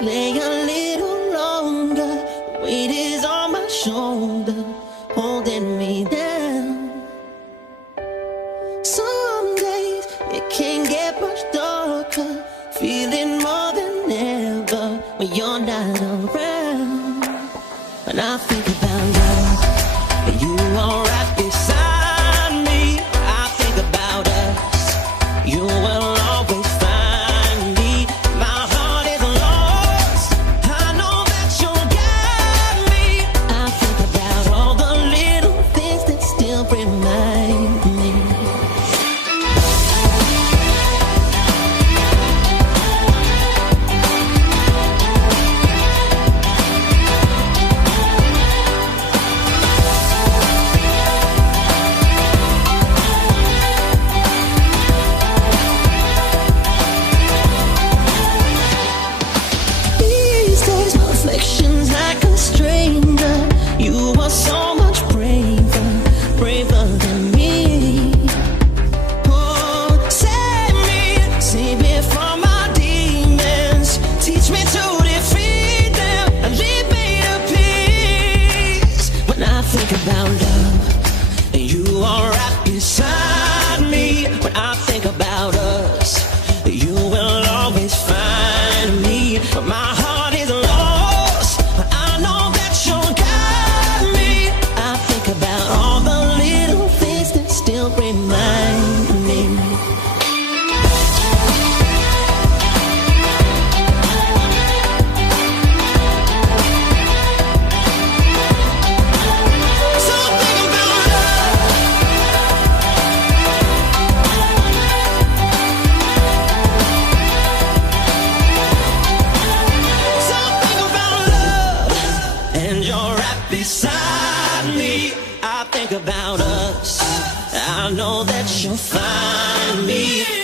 Stay a little longer. The weight is on my shoulder, holding me down. Some days it can get much darker, feeling more than ever when you're not around. When I think about love, you are right beside me. I think about us, you will always find me. My heart is lost, I know that you'll guide me. I think about all the little things that still remind me. Reflections like a stranger, you are so much braver, braver than me. Oh, save me from my demons. Teach me to defeat them and leave me to peace. When I think about love, you are right beside me. When I think about us, you will always find me. My heart is lost, but I know that you'll guide me. I think about all the little things that still remind me. Beside me, I think about us. I know that you'll find me.